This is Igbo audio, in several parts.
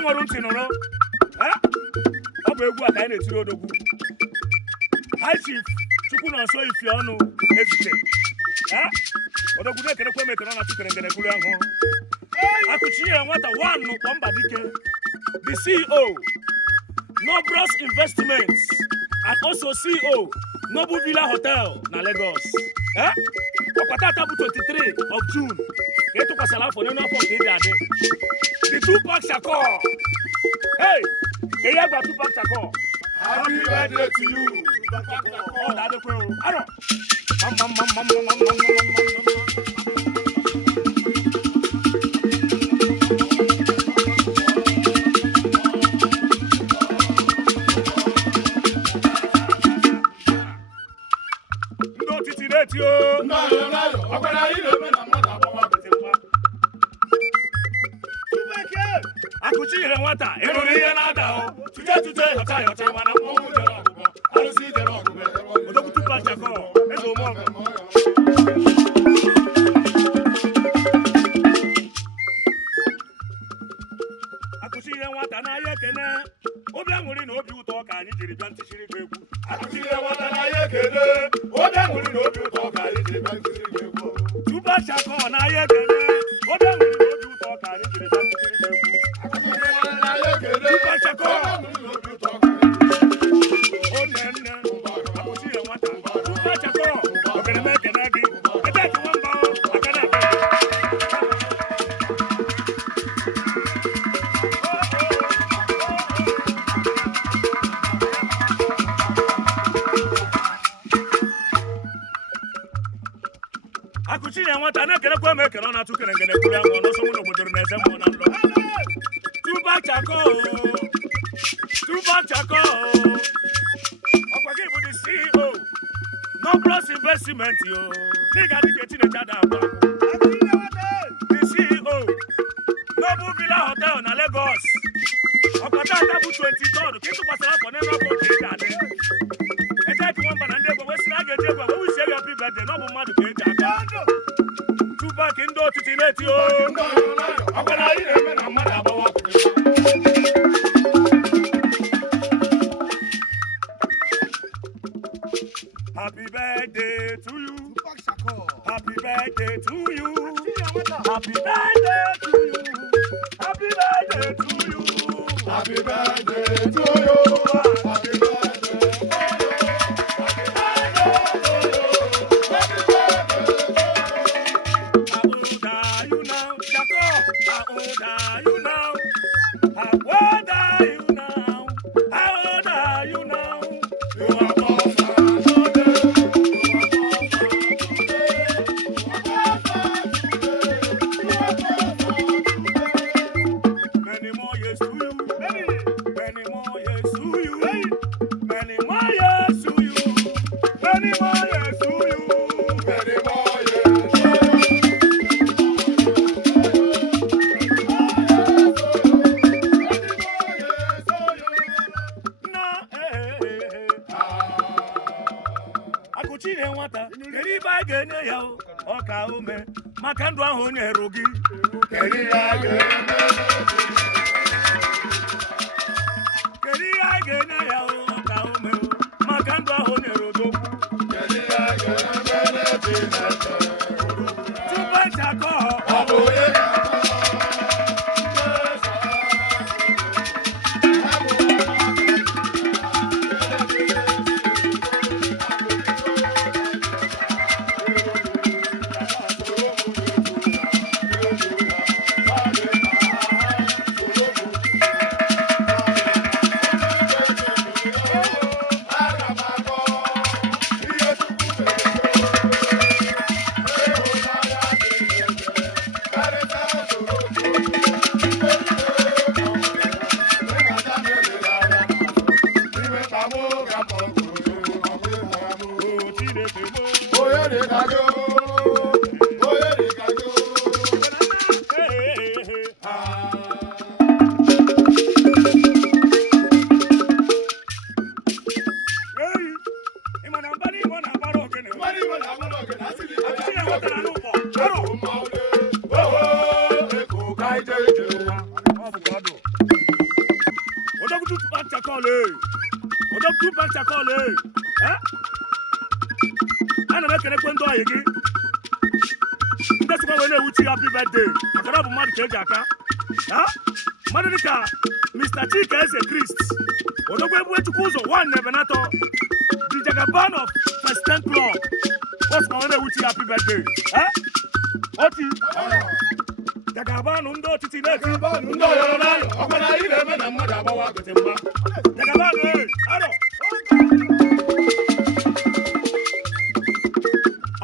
nwere ntị nụrụ ọ bụ egwu a ka anyị na-etiri odogwu High Chief Chinonso Ifionu Ezike odogwu na-ekerekwa m ekere na tukere ngene kwuru ahụ Akuchinyerenwata 1 n'ụkpọ mba dike the CEO Nobros Investments and also CEO Noble Villa Hotel na Lagos ọkpatata bụ 23 of June ka ịtụkwasịla afọ n'elu afọ nke ịdị adị the Tupac Shakur hey ka ihe gwa Tupac Shakur Happy birthday to you. ọ na-adịkwa arọ ndị otiti na-eti Akuchinyerenwata ịrụrụ ihe na-ada tute yọcha mana odogwu Tupac Shakur eze omeọgụ Akuchinyerenwata n'ahịa ekene obi aṅụrị na obi ụtọ ka anyị jiri bịa ntịchiri gị egwu Akuchinyerenwata n'ahịa ekene obi aṅụrị na obi ụtọ ka anyị jiri bịa ntịchiri gị egwu Tupac Shakur n'ahịa ekene obi aṅụrị na obi ụtọ ka anyị jiri bịa ntịchiri gị egwu Akuchinyerenwata n'ahịa ekene Tupac Shakur Akuchinyerenwata Tupac Shakur ogene m ekene gị ebe ka nwamba aka na-abịa Akuchinyerenwata na-ekerekwa m ekene ọ na-atụ kere ngene kwuru ahụ n'ọsọ mụ n'obodo na eze mmụọ na nlọ Tupac Shakur ọkwa gị bụ the CEO Nobros Investment n'ịga dịka Chineke ada agwa the CEO Noble Villa Hotel na Lagos ọkwa tata bụ 23rd ka ịtụkwasịrị afọ n'elu afọ ka ị ga-adị eke ka nwamba na ndị egbo wesịrị a ga-eji egwu wee wisie gị happy birthday na ọ bụ mmadụ ka eji aka Tupac ndị otiti na-eti ọkwa na anyị na-eme na mmadụ agbawa Happy birthday to you. Happy birthday to you. Happy birthday to you. Happy birthday to you. Happy birthday to you. Happy birthday to you. How old are you now, Shakur? How old are you now? How old are you now? How old are you now? You are born many more years to you. Many more years to you. Many more years to you. Many more years to you. many more years. Akuchinyerenwata kedu ibe a ga-enye ya ọka ume maka ndụ ahụ o nyere gị Kedu ihe a ga-eme? kedu ihe a ga-enye ya ọka ume maka ndụ ahụ o nyere odogwu Kedu ihe a ga-eme n'Chineke? Tupac Shakur Ọ bụ onye Tupac Shakur ana m ekenekwe ndị ọyị gị ndị sịkwa wee na-ewuchi happy birthday maka na ọ bụ mmadụ ka eji aka mmadụ dịka Mr. Chike Eze Christ odogwu ebube chukwu ụzọ one Ebenator the Jagaban of First 10 Club ọ sịkwa wee na-ewuchi happy birthday oti Jagaban ndị otiti na-eti ndị ọyọrọ n'alụ ọkwa na anyị na-eme na mmadụ agbawa gote mgba Jagaban arọ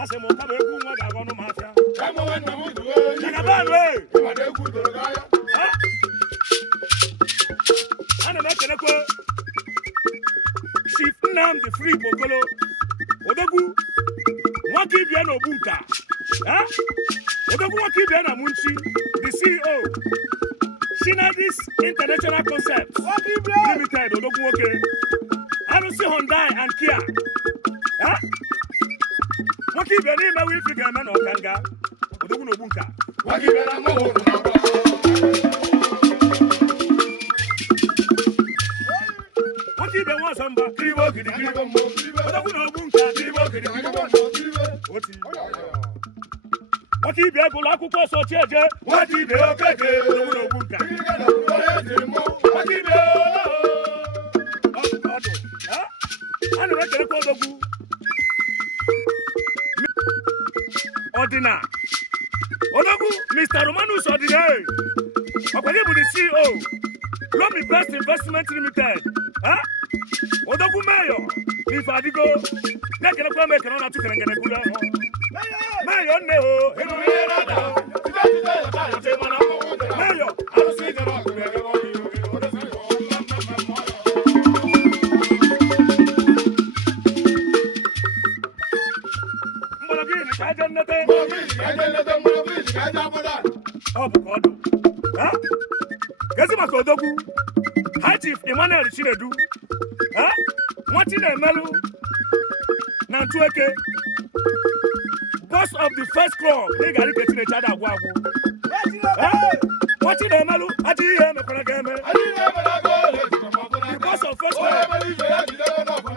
asị m ụka bụ egwu nwa ga-agọ ọnụ m afịa Jagaban ana m ekenekwe Chief Nnamdi Free Okolo odogwu nwaka ibia na ogbu nka odogwu nwaka ibia na Munchi the CEO Shinadis International Concepts Limited odogwu nwoke arụsị Hyundai and Kia nwaka ibia n'ime wifi ga-eme na ọkanga odogwu na ogbu nka nwaka ibia nwa ọzọ mba kiribe ogidi odogwu na ogbu nka kiribe ogidi nwaka ibia gụlụ akwụkwọ nsọ Chieje nwata ibe okeke odogwu na ogbu nka ana m ekelekwa odogwu ọdịna odogwu Mr. Romanus ọdịna ọkwanye bụ the CEO Lomi Best Investment Limited odogwu mayor ife adịgo na-ekelekwa m ekene ọ na-atụ kerengene kwuru ahụ mayor nne ho mayor arụsị jere ọgụ ka aje nnete ọ bụ ka ọdụ gezi maka odogwu High Chief Emmanuel Chinedu nwati na-emelụ na Ntụeke boss of the first club n'ịgara ike Chineche ada agwụ agwụ nwati na-emelụ adịghị ihe emekwara ga-eme the boss of first club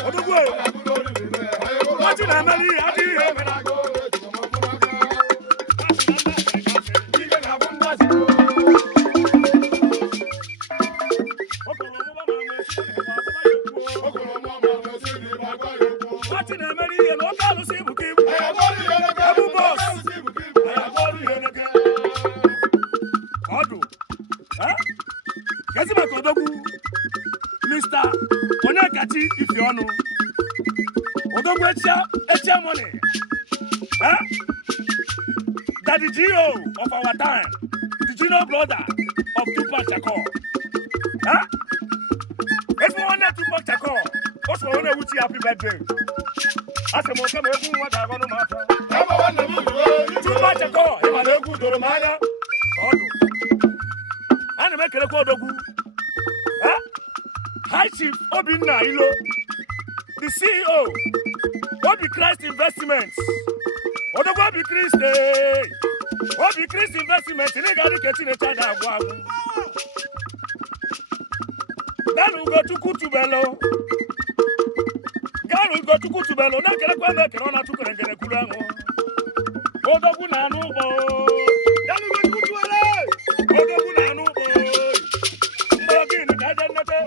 odogwu nwati na-emelụ ihe adịghị ihe emere Mr. Ifionu odogwu eche money Daddy Gio of our time the Gino brother of Tupac Shakur if you want Tupac Shakur what's for one which happy birthday asị m oke ma egwu nwa ga-agọ ọnụ m afịa Tupac Shakur ịma na egwu doro m anya ka ọdụ ana m ekelekwa odogwu High Chief Obinna Ilo the CEO Obi Christ Investments odogwu Obi Christ Investments n'ịga dịka Chineche ada agwụ agwụ gana Ugochukwu tubelo na-ekelekwa m ekere ọ na-atụ kerengene kwuru ahụ odogwu na-anụ ụgbọ gana Ugochukwu tubelo odogwu na-anụ ụgbọ mgbọgịnị ka aja nnete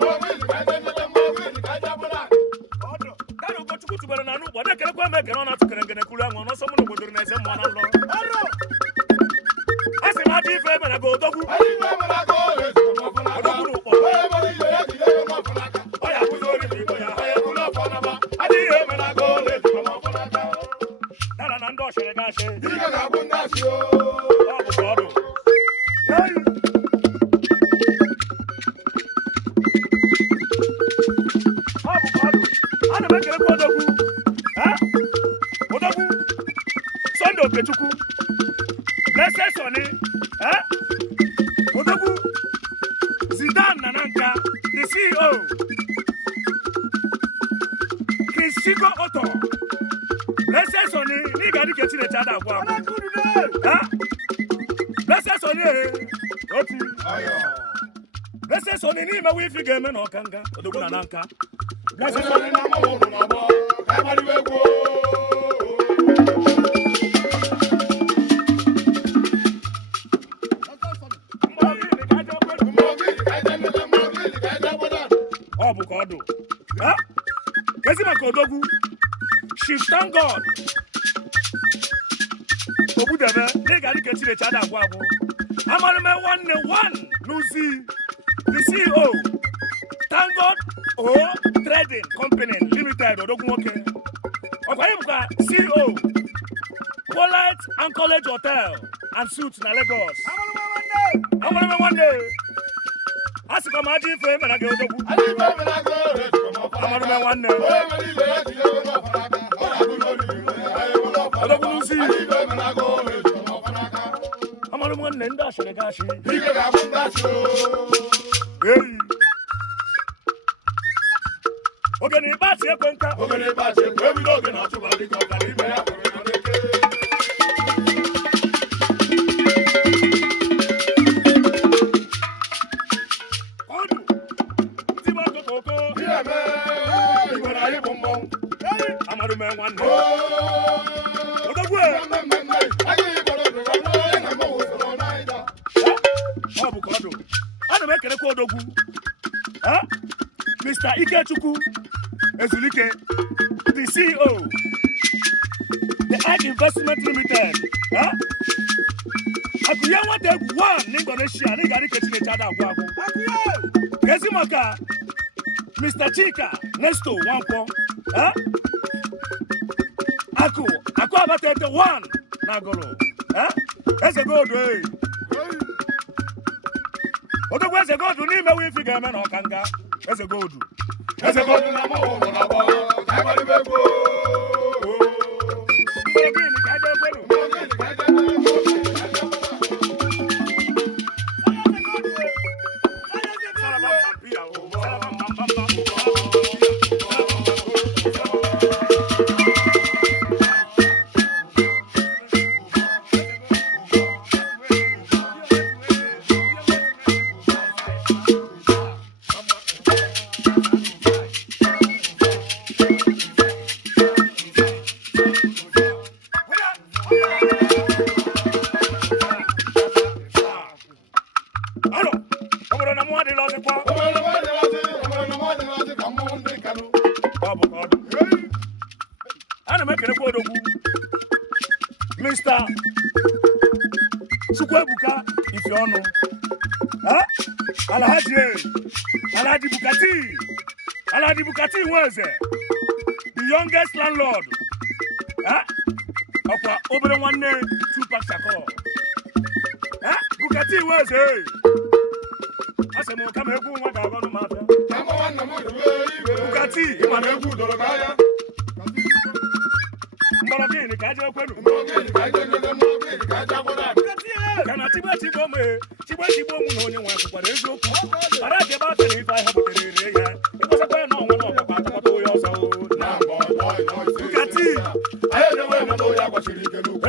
gana Ugochukwu tubelo na-anụ ụgbọ na-ekelekwa m ekere ọ na-atụ kerengene kwuru ahụ n'ọsọ mụ na obodo na eze mmụọ na nlọ a sị m aja ife emere ga odogwu na ụkpọ ọ ya bụzi oriri igbo ya dara na ndị ọchịrị gachi ọ bụ ka ọdụ ana m ekelekwa odogwu Sunday Okechukwu Blessed Sonny odogwu Zidane Nananka the CEO Chico Otto Blessed Sonny n'ịga dịka Chineche ada agwụ agwụ Blessed Sonny otu Blessed Sonny n'ime wifi ga-eme na ọkanga odogwu na nka Blessed Onye na mma ụnụ n'ọgbọ, ka anyị gbariwe egwu. Ọ bụ ka ọ dụ. Kezi maka odogwu. She thank God. Obudebe, n'ịga dịka Chineke ada agwụ agwụ. Amarume nwanne one n'uzi. The CEO. Thank God Trading Company Limited odogwu nwoke. Ọkwa anyị bụkwa CEO. Polite and College Hotel and Suites na Lagos. Amarume nwanne. Asịkwa m ajọ ife mere gị odogwu. Amarume nwanne. Odogwu n'uzi. Amarume nwanne ndị asịrị gashi. Hey. Ogene ịbatị ekwe nka. Ogene ịbatị ekwe ebido ogene ọchụba dịka ọkara ime ya kwere na bekee. Ọdụ. Tiba kokoko. Ihe mee. Igwe na anyị bụ mmọnwụ. Amarume nwanne. Odogwu. Ọ bụ ka ọ dụ. Ana m ekelekwa odogwu. Mr. Ikechukwu Ezike, the CEO, the Ag Investment Limited. Akuchinyerenwata one in Indonesia, and he Chineke ada agwụ agwụ. Kezi maka Mr. Chika Nesto Wankwo. Aku abatete one Nagoro. Ezeke odo. Odogwu Ezeke odo n'ime wifi ga-eme na ọkanga. Ezeke odo. Ezeke odo na mma ụnụ n'ọgbọ, ka anyị gbariwe egwu. Mgbe gịnị ka anyị ekwenu? Ana m ekelekwa odogwu Mr. Ifionu. Alhaji Bukati Nweze, the youngest landlord. Ọkwa obere nwanne Tupac Shakur. Bukati Nweze. Asị m ka m egwu nwa ga-agọ n'ụmụafịa. Bukati ịmana egwu dọrọ n'anya. Mgbalọgịnị ka aja ekwenu. Kana chigbo mụ na onye nwe kwukwara eziokwu. Ara ebe afọ na ife ahịa butere ire ya. Ịkọsakwa ya na ọnwa na ọgbakwa atụkọta onye ọzọ. Bukati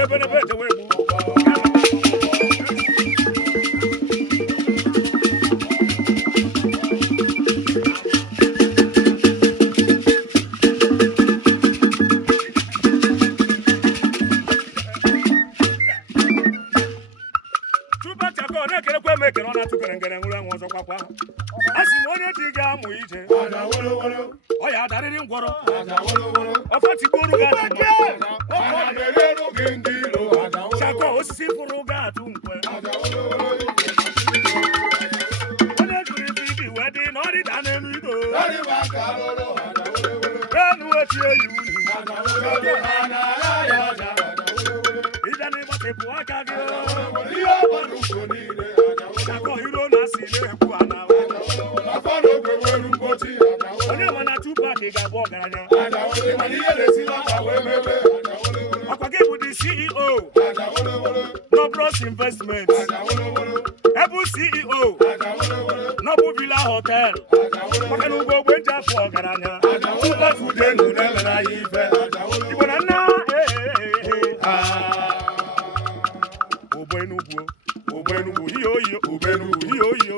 ebenebe ejewe egbu. Asị m onye dị ga-amụ ije ọ ya adarịrị ngwọrọ ọfọtigburu Shakur osisi fụrụ ga-atụ nkwe onye jụrụ ife ibi wee dị na ọrịda n'elu ido enu ochie yi unu ịbịa n'ịgbatịpụ aka gị Shakur iro na-asị na-ekwu ana onye ma na Tupac ga-abụ ọgaranya ọkwa gị bụ the CEO Nobros Investment ebu CEO Nobu Villa Hotel maka na ugbo ogbe nje afọ ọgaranya Tupac udenu na-emere anyị ife Igbo na nna Obenugwu ihe oyi Obenugwu ihe oyi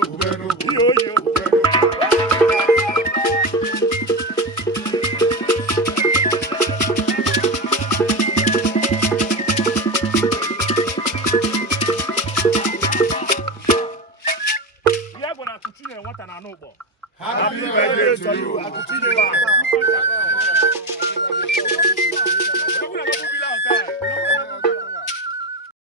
Happy birthday to you, Akuchinyerenwata.